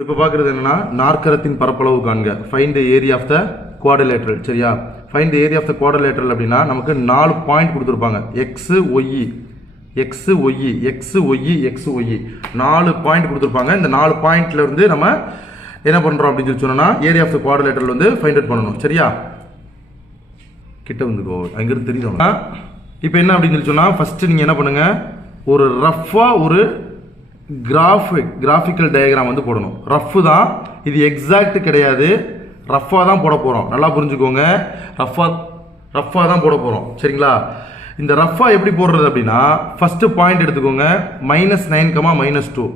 இப்போ பார்க்குறது என்னன்னா நாற்கரத்தின் பரப்பளவு காண்க. Find the area of the quadrilateral. சரியா, find the area of the quadrilateral அப்படின்னா நமக்கு 4 பாயிண்ட் கொடுத்துருப்பாங்க. X Y X Y X Y X Y 4 point கொடுத்துருப்பாங்க. இந்த 4 பாயிண்ட்ல இருந்து நம்ம என்ன பண்ணுறோம் அப்படின்னு சொல்லி சொன்னோம்னா ஏரியா ஆஃப் த குவாட்ரிலேட்டரல் வந்து ஃபைண்ட் அவுட் பண்ணணும். சரியா, கிட்ட வந்துக்கோ, அங்கிருந்து தெரியுதா? இப்போ என்ன அப்படின்னு சொல்லி சொன்னால் ஃபஸ்ட்டு நீங்கள் என்ன பண்ணுங்கள், ஒரு ரஃப்பாக ஒரு கிராஃபிக்கல் டயக்ராம் வந்து போடணும். ரஃப்பு தான் இது, எக்ஸாக்ட் கிடையாது. ரஃப்பாக தான் போட போகிறோம், நல்லா புரிஞ்சுக்கோங்க. ரஃப்பாக தான் போட போகிறோம். சரிங்களா, இந்த ரஃப்பாக எப்படி போடுறது அப்படின்னா ஃபஸ்ட்டு பாயிண்ட் எடுத்துக்கோங்க, -9, -2.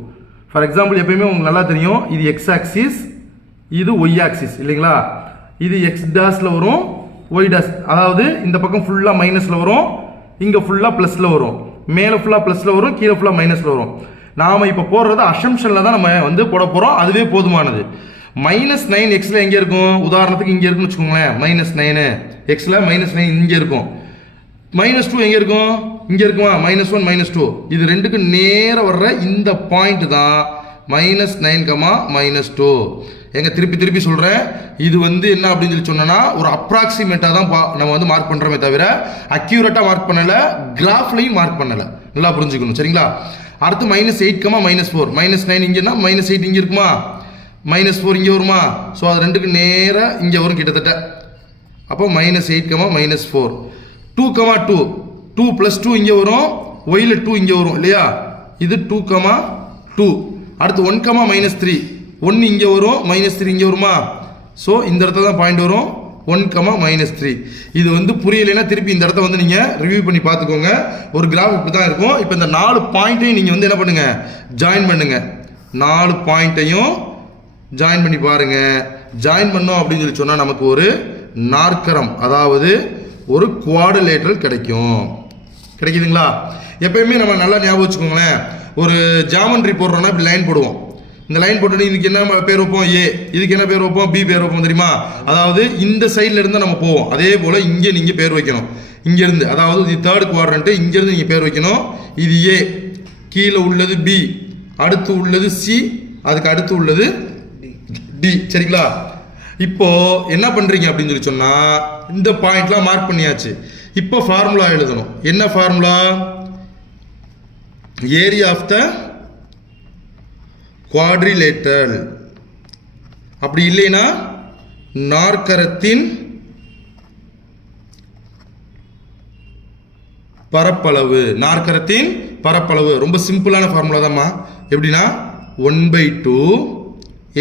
ஃபார் எக்ஸாம்பிள் எப்பயுமே உங்களுக்கு நல்லா தெரியும், இது எக்ஸ் ஆக்சிஸ், இது ஒய் ஆக்சிஸ் இல்லைங்களா. இது எக்ஸ் டேஷில் வரும், ஒய் டேஷ், அதாவது இந்த பக்கம் ஃபுல்லாக மைனஸில் வரும், இங்கே ஃபுல்லாக ப்ளஸில் வரும், மேலே ஃபுல்லாக ப்ளஸில் வரும், கீழே ஃபுல்லாக மைனஸில் வரும். நாம் இப்போ போடுறது அசம்ஷனில் தான் நம்ம வந்து போட போகிறோம், அதுவே போதுமானது. -9 எக்ஸில் எங்கே இருக்கும், உதாரணத்துக்கு இங்கே இருக்குன்னு வச்சுக்கோங்களேன். -9 எக்ஸில் -9 இங்கே இருக்கும். -2 எங்கே இருக்கும், இங்கே இருக்குமா, -1 -2. இது ரெண்டுக்கு நேராக வர்ற இந்த பாயிண்ட் தான் -9, -2. எங்க திருப்பி சொல்கிறேன், இது வந்து என்ன அப்படின்னு சொல்லி சொன்னோன்னா ஒரு அப்ராக்சிமேட்டாக தான் நம்ம வந்து மார்க் பண்ணுறோமே தவிர அக்யூரேட்டாக மார்க் பண்ணலை, கிராஃப்லையும் மார்க் பண்ணலை. நல்லா புரிஞ்சுக்கணும். சரிங்களா, அடுத்து -8, -4. -9 இங்கேனா -8 இங்கே இருக்குமா, -4 இங்கே வருமா. ஸோ அது ரெண்டுக்கு நேராக இங்கே வரும் கிட்டத்தட்ட. அப்போ -8, -4. 2, 2 2 + 2 இங்கே வரும், ஒயில் 2 இங்கே வரும் இல்லையா. இது 2, 2. அடுத்து 1, -3. 1 இங்கே வரும், -3 இங்கே வருமா. ஸோ இந்த இடத்துல தான் பாயிண்ட் வரும், 1, -3. இது வந்து புரியலைன்னா திருப்பி இந்த இடத்த வந்து நீங்கள் ரிவ்யூ பண்ணி பார்த்துக்கோங்க. ஒரு கிராஃப் இப்படி தான் இருக்கும். இப்போ இந்த 4 பாயிண்ட்டையும் நீங்கள் வந்து என்ன பண்ணுங்க, ஜாயின் பண்ணுங்க. 4 பாயிண்ட்டையும் ஜாயின் பண்ணி பாருங்க. ஜாயின் பண்ணோம் அப்படின்னு சொல்லி சொன்னால் நமக்கு ஒரு நாற்கரம், அதாவது ஒரு குவாட்ரிலேட்டரல் கிடைக்குதுங்களா. எப்பயுமே நம்ம நல்லா ஞாபகம் வச்சுக்கோங்களேன், ஒரு ஜாமெண்ட்ரி போடுறோம்னா இப்படி லைன் போடுவோம். இந்த லைன் போட்டு இதுக்கு என்ன பேர் வைப்போம், ஏ, இதுக்கு என்ன பேர் வைப்போம், பி பேர் வைப்போம் தெரியுமா. அதாவது இந்த சைட்ல இருந்து நம்ம போவோம். அதே போல இங்கே நீங்க பேர் வைக்கணும். இங்க இருந்து, அதாவது இது 3rd குவாட்ரண்ட், இங்க இருந்து நீங்க பேர் வைக்கணும். இது ஏ, கீழே உள்ளது பி, அடுத்து உள்ளது சி, அதுக்கு அடுத்து உள்ளது டி. சரிங்களா, இப்போ என்ன பண்றீங்க அப்படின்னு சொல்லி சொன்னா இந்த பாயிண்ட்லாம் மார்க் பண்ணியாச்சு. இப்போ ஃபார்முலா எழுதணும். என்ன formula, area of the quadrilateral, அப்படி இல்லைன்னா நாற்கரத்தின் பரப்பளவு. நாற்கரத்தின் பரப்பளவு ரொம்ப சிம்பிளான ஃபார்முலா தான்மா. எப்படின்னா 1/2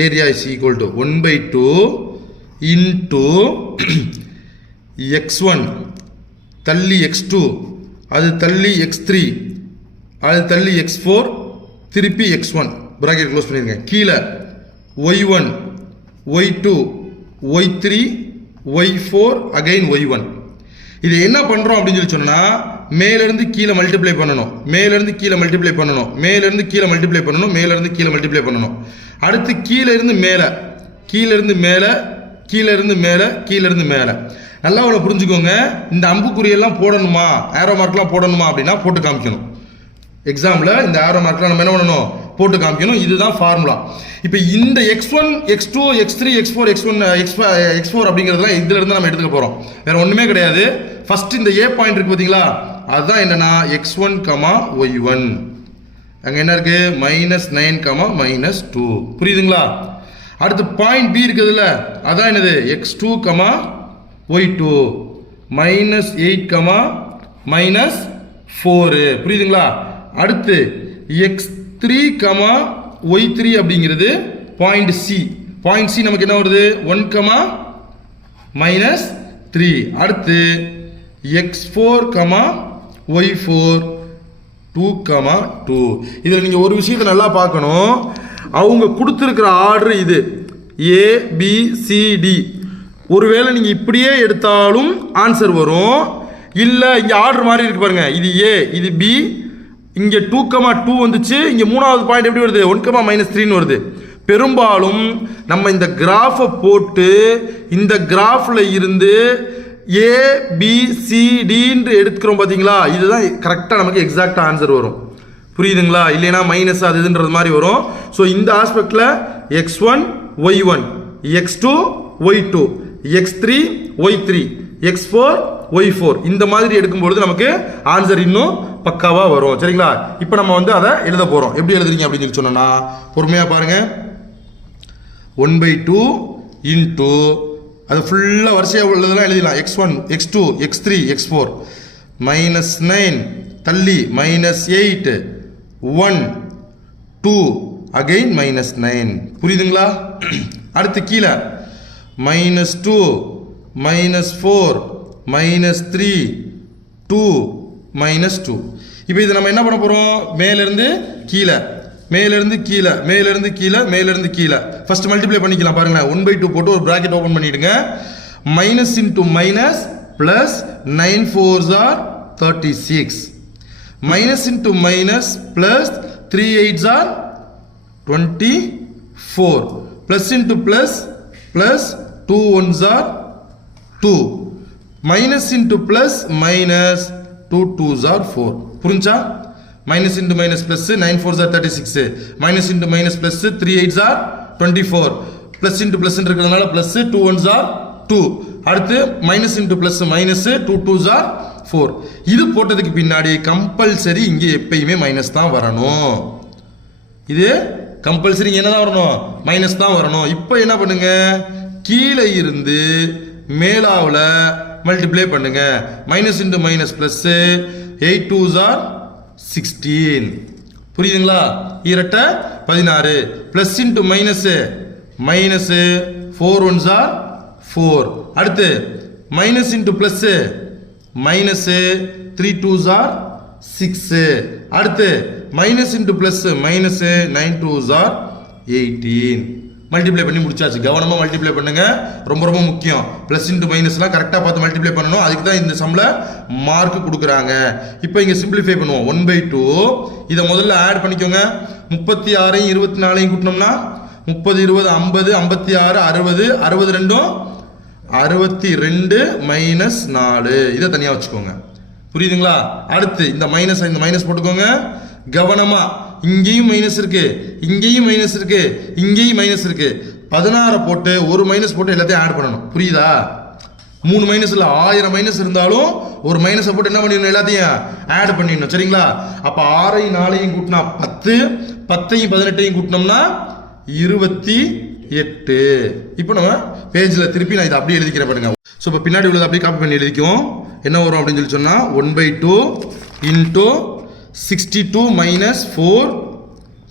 area is equal to 1/2 into x1 தள்ளி x2, அது தள்ளி x3, அது தள்ளி x4, திருப்பி x1 பிராக்கெட் க்ளோஸ் பண்ணிருங்க. கீழே y1 y2 y3 y4 again y1. இது என்ன பண்றோம் அப்படின்னு சொல்லி சொன்னா மேலிருந்து கீழே மல்டிப்ளை பண்ணணும், மேலிருந்து கீழே மல்டிப்ளை பண்ணணும், மேலிருந்து கீழே மல்டிப்ளை பண்ணணும், மேலிருந்து கீழே மல்டிப்ளை பண்ணணும். அடுத்து கீழே இருந்து மேலே, கீழே இருந்து மேலே, கீழே இருந்து மேலே, கீழே இருந்து மேலே. நல்லா அவ்வளோ புரிஞ்சுக்கோங்க. இந்த அம்புக்குறியெல்லாம் போடணுமா, ஏரோ மார்க்லாம் போடணுமா அப்படின்னா போட்டு காமிக்கணும். எக்ஸாம்பிள் இந்த ஏரோ மார்க்லாம் நம்ம என்ன பண்ணணும், போட்டு காமிக்கணும். இதுதான் ஃபார்முலா. இப்போ இந்த x1 x2 x3 x4 x1 x4 அப்படிங்கிறதுலாம் இதுல இருந்து நம்ம எடுத்துக்க போறோம், வேற ஒண்ணுமே கிடையாது. ஃபர்ஸ்ட் இந்த ஏ பாயிண்ட் இருக்கு பாத்தீங்களா, அதுதான் என்னன்னா x1, y1. அங்க என்ன இருக்கு, -9, -2. புரியுதுங்களா. அடுத்து பாயிண்ட் பி இருக்குதுல்ல, அதான் என்னது, x2, y2, -8, -4. புரியுதுங்களா. அடுத்து x3, y3 அப்படிங்கிறது பாயிண்ட் சி. பாயிண்ட் சி நமக்கு என்ன வருது, 1, -3. அடுத்து x4, y4 2, 2. இதில் நீங்கள் ஒரு விஷயத்தை நல்லா பார்க்கணும். அவங்க கொடுத்துருக்கிற ஆர்டர் இது ABCD. ஒருவேளை நீங்கள் இப்படியே எடுத்தாலும் ஆன்சர் வரும். இல்லை இங்கே ஆர்டர் மாதிரி இருக்கு பாருங்க, இது A, இது B, இங்கே 2, 2 வந்துச்சு. இங்கே 3வது பாயிண்ட் எப்படி வருது, 1, -3 வருது. பெரும்பாலும் நம்ம இந்த கிராஃபை போட்டு இந்த கிராஃபில் இருந்து ABCD எடுத்துக்கிறோம் பார்த்தீங்களா, இதுதான் கரெக்டாக நமக்கு எக்ஸாக்டாக ஆன்சர் வரும். புரியுதுங்களா? இல்லைனா மைனஸ் அது இதுன்றது மாதிரி வரும். ஸோ இந்த ஆஸ்பெக்டில் x1 y1 x2 y2 x3 y3 x4 y4 இந்த மாதிரி எடுக்கும்பொழுது நமக்கு ஆன்சர் இன்னும் பக்காவாக வரும். சரிங்களா? இப்போ நம்ம வந்து அதை எழுத போகிறோம். எப்படி எழுதுறீங்க அப்படின்னு சொல்லி சொன்னோன்னா பொறுமையாக பாருங்கள். 1/2 இன்ட்டு அது ஃபுல்லாக வரிசையாக உள்ளதெல்லாம் எழுதிடலாம். x1 x2 x3 x4 -9 தள்ளி -8 1 2 அகைன் -9. புரியுதுங்களா? அடுத்து கீழே -2 -4 -3 2 -2. இப்போ இது நம்ம என்ன பண்ண போகிறோம்? மேலேருந்து கீழே மேலேருந்து கீழே மேலேருந்து கீழே மேலேருந்து கீழே ஃபர்ஸ்ட் மல்டிப்ளை பண்ணிக்கலாம். பாருங்களேன், 1/2 போட்டு ஒரு ப்ராக்கெட் ஓப்பன் பண்ணிவிடுங்க. Minus into minus plus 9 4s are 36. Minus into minus plus 3 8s are 24. Plus into plus plus 2 1s are 2. Minus into plus minus 2 2s are 4. புரிஞ்சா? minus into minus plus 9 4s are 36, minus into minus plus 3 8s are 24, plus into plus இருக்கிறதுனால plus 2 1s are 2. அடுத்து minus into plus minus 2 2s are 4. இது போட்டதுக்கு பின்னாடி compulsory இங்கே எப்பயுமே minus தான் வரணும். இது கம்பல்சரி என்னதான் வரணும்? மைனஸ் தான் வரணும். இப்போ என்ன பண்ணுங்க? கீழே இருந்து மேலாவில் மல்டிப்ளை பண்ணுங்க. Minus into minus plus 8 2s are 16. புரியுதுங்களா? இரட்ட 16 plus into minus minus 4 1s are 4. அடுத்து minus into plus minus 3 2s are 6. அடுத்து minus into plus minus 9 2s are 18. Multiply பண்ணி முடிச்சாச்சு. கவனமாக மல்டிப்ளை பண்ணுங்க, ரொம்ப ரொம்ப முக்கியம். ப்ளஸ் இன்ட்டு மைனஸ்லாம் கரெக்டாக பார்த்து மல்டிப்ளை பண்ணணும். அதுக்கு தான் இந்த சம்மில் மார்க் கொடுக்குறாங்க. இப்போ இங்கே சிம்பிளிஃபை பண்ணுவோம். 1/2 இதை முதல்ல ஆட் பண்ணிக்கோங்க. 36 24 கூட்டினோம்னா 30 20 50 56 60 62 62 மைனஸ் 4. இதை தனியாக வச்சுக்கோங்க. புரியுதுங்களா? அடுத்து இந்த மைனஸ் போட்டுக்கோங்க. கவனமா, இங்கேயும் மைனஸ் இருக்கு, இங்கேயும் மைனஸ் இருக்கு, இங்கேயும் மைனஸ் இருக்கு. 16 போட்டு ஒரு மைனஸ் போட்டு எல்லாத்தையும் ஆட் பண்ணணும். புரியுதா? 3 மைனஸ் இல்லை, 1000 மைனஸ் இருந்தாலும் ஒரு மைனஸை போட்டு என்ன பண்ணிடணும்? எல்லாத்தையும் ஆட் பண்ணிடணும். சரிங்களா? அப்போ 6 4 கூட்டினா 10, 10 18 கூட்டினோம்னா 28. இப்போ நம்ம பேஜில் திருப்பி நான் இதை அப்படியே எழுதிக்கிறேன் பாருங்க. ஸோ இப்போ பின்னாடி உள்ளதை அப்படியே காப்பி பண்ணி எழுதிக்கும். என்ன வரும் அப்படின்னு சொல்லி சொன்னால் 1/2 into 62 minus 4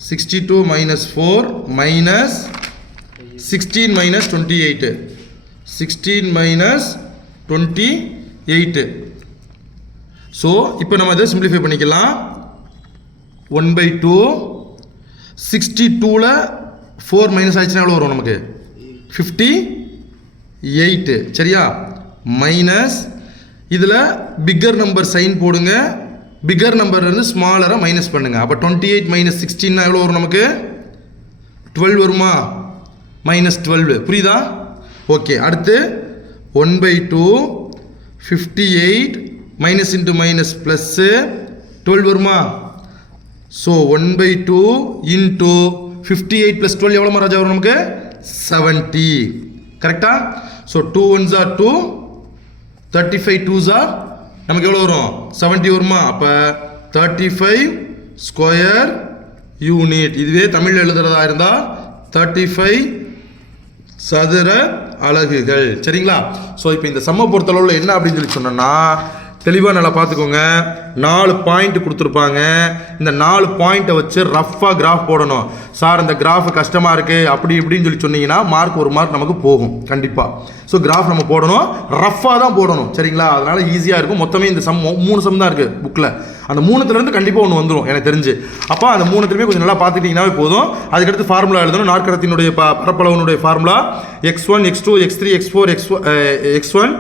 62 minus 4 minus 16 minus 28 16 minus 28. So இப்போ நம்ம இதை சிம்பிளிஃபை பண்ணிக்கலாம். 1/2 62ல் 4 மைனஸ் ஆயிடுச்சுன்னா எவ்வளோ வரும் நமக்கு? 58. சரியா? மைனஸ் இதில் பிக்கர் நம்பர் சைன் போடுங்க. பிக்கர் நம்பர் இருந்து ஸ்மாலரை மைனஸ் பண்ணுங்க. அப்போ 28 மைனஸ் 16 எவ்வளோ வரும் நமக்கு? 12 வருமா? -12. புரியுதா? ஓகே. அடுத்து 1/2 58 மைனஸ் இன்ட்டு மைனஸ் ப்ளஸ் 12 வருமா? ஸோ 1/2 இன்ட்டு 58 ப்ளஸ் 12 எவ்வளோ ராஜா வரும் நமக்கு? 70. கரெக்டா? So 2 1s are 2, 35 2s are நமக்கு எவ்வளோ வரும்? 70 வருமா? அப்போ 35 ஸ்கொயர் யூனிட். இதுவே தமிழ் எழுதுறதா இருந்தால் 35 சதுர அலகுகள். சரிங்களா? ஸோ இப்போ இந்த சம்மை பொறுத்தளவில் என்ன அப்படின்னு சொல்லி சொன்னோன்னா தெளிவாக நல்லா பார்த்துக்கோங்க. 4 பாயிண்ட் கொடுத்துருப்பாங்க. இந்த 4 பாயிண்ட்டை வச்சு ரஃப்பாக கிராஃப் போடணும். சார் இந்த கிராஃப் கஷ்டமாக இருக்குது அப்படி இப்படின்னு சொல்லி சொன்னீங்கன்னா மார்க் ஒரு மார்க் நமக்கு போகும் கண்டிப்பாக. ஸோ கிராஃப் நம்ம போடணும், ரஃப்பாக தான் போடணும். சரிங்களா? அதனால் ஈஸியாக இருக்கும். மொத்தமே இந்த சம் 3 சம் தான் இருக்குது புக்கில். அந்த 3த்துலேருந்து கண்டிப்பாக ஒன்று வந்துடும் எனக்கு தெரிஞ்சு. அப்போ அந்த 3த்துலேயுமே கொஞ்சம் நல்லா பார்த்துக்கிட்டிங்கன்னாவே போதும். அதுக்கடுத்து ஃபார்முலா எழுதணும். நாற்கரத்தினுடைய பரப்பளவுனுடைய formula x1 x2 x3 x4 x1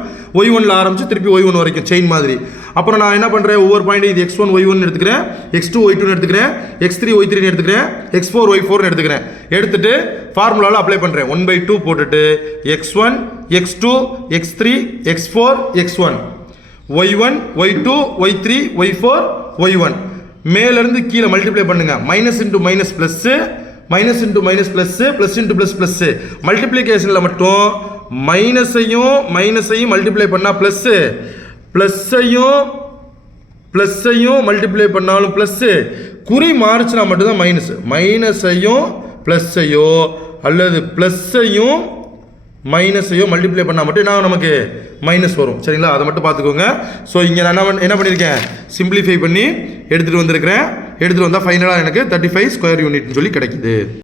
y1ல ஆரம்பிச்சு திருப்பி y1 வரைக்கும் செயின் மாதிரி. அப்புறம் நான் என்ன பண்ணுறேன்? ஒவ்வொரு பாயிண்ட் இது x1 y1 எடுத்துக்கிறேன், x2 y2 எடுத்துக்கிறேன், x3 y3 எடுத்துக்கிறேன், x4 y4 எடுத்துக்கிறேன். எடுத்துட்டு ஃபார்முலாவில் அப்ளை பண்ணுறேன். 1/2 போட்டுட்டு x1 x2 x3 x4 x1 y1 y2 y3 y4 y1 மேலேருந்து கீழே மல்டிப்ளை பண்ணுங்க. Minus into minus plus, minus into minus plus, plus into plus plus. மல்டிப்ளிகேஷனில் மட்டும் மைனஸையும் மல்டிப்ளை பண்ணால் ப்ளஸ்ஸு, ப்ளஸ்ஸையும் மல்டிப்ளை பண்ணாலும் ப்ளஸ்ஸு. குறி மாறுச்சுன்னா மட்டும்தான் மைனஸ். மைனஸையும் ப்ளஸ்ஸையோ அல்லது ப்ளஸ்ஸையும் மைனஸையோ மல்டிப்ளை பண்ணால் மட்டும் என்ன நமக்கு மைனஸ் வரும். சரிங்களா, அதை மட்டும் பார்த்துக்கோங்க. ஸோ இங்கே நான் என்ன பண்ணியிருக்கேன், சிம்பிளிஃபை பண்ணி எடுத்துகிட்டு வந்திருக்கிறேன். எடுத்துகிட்டு வந்தால் ஃபைனலாக எனக்கு 35 ஸ்கொயர் யூனிட்னு சொல்லி கிடைக்குது.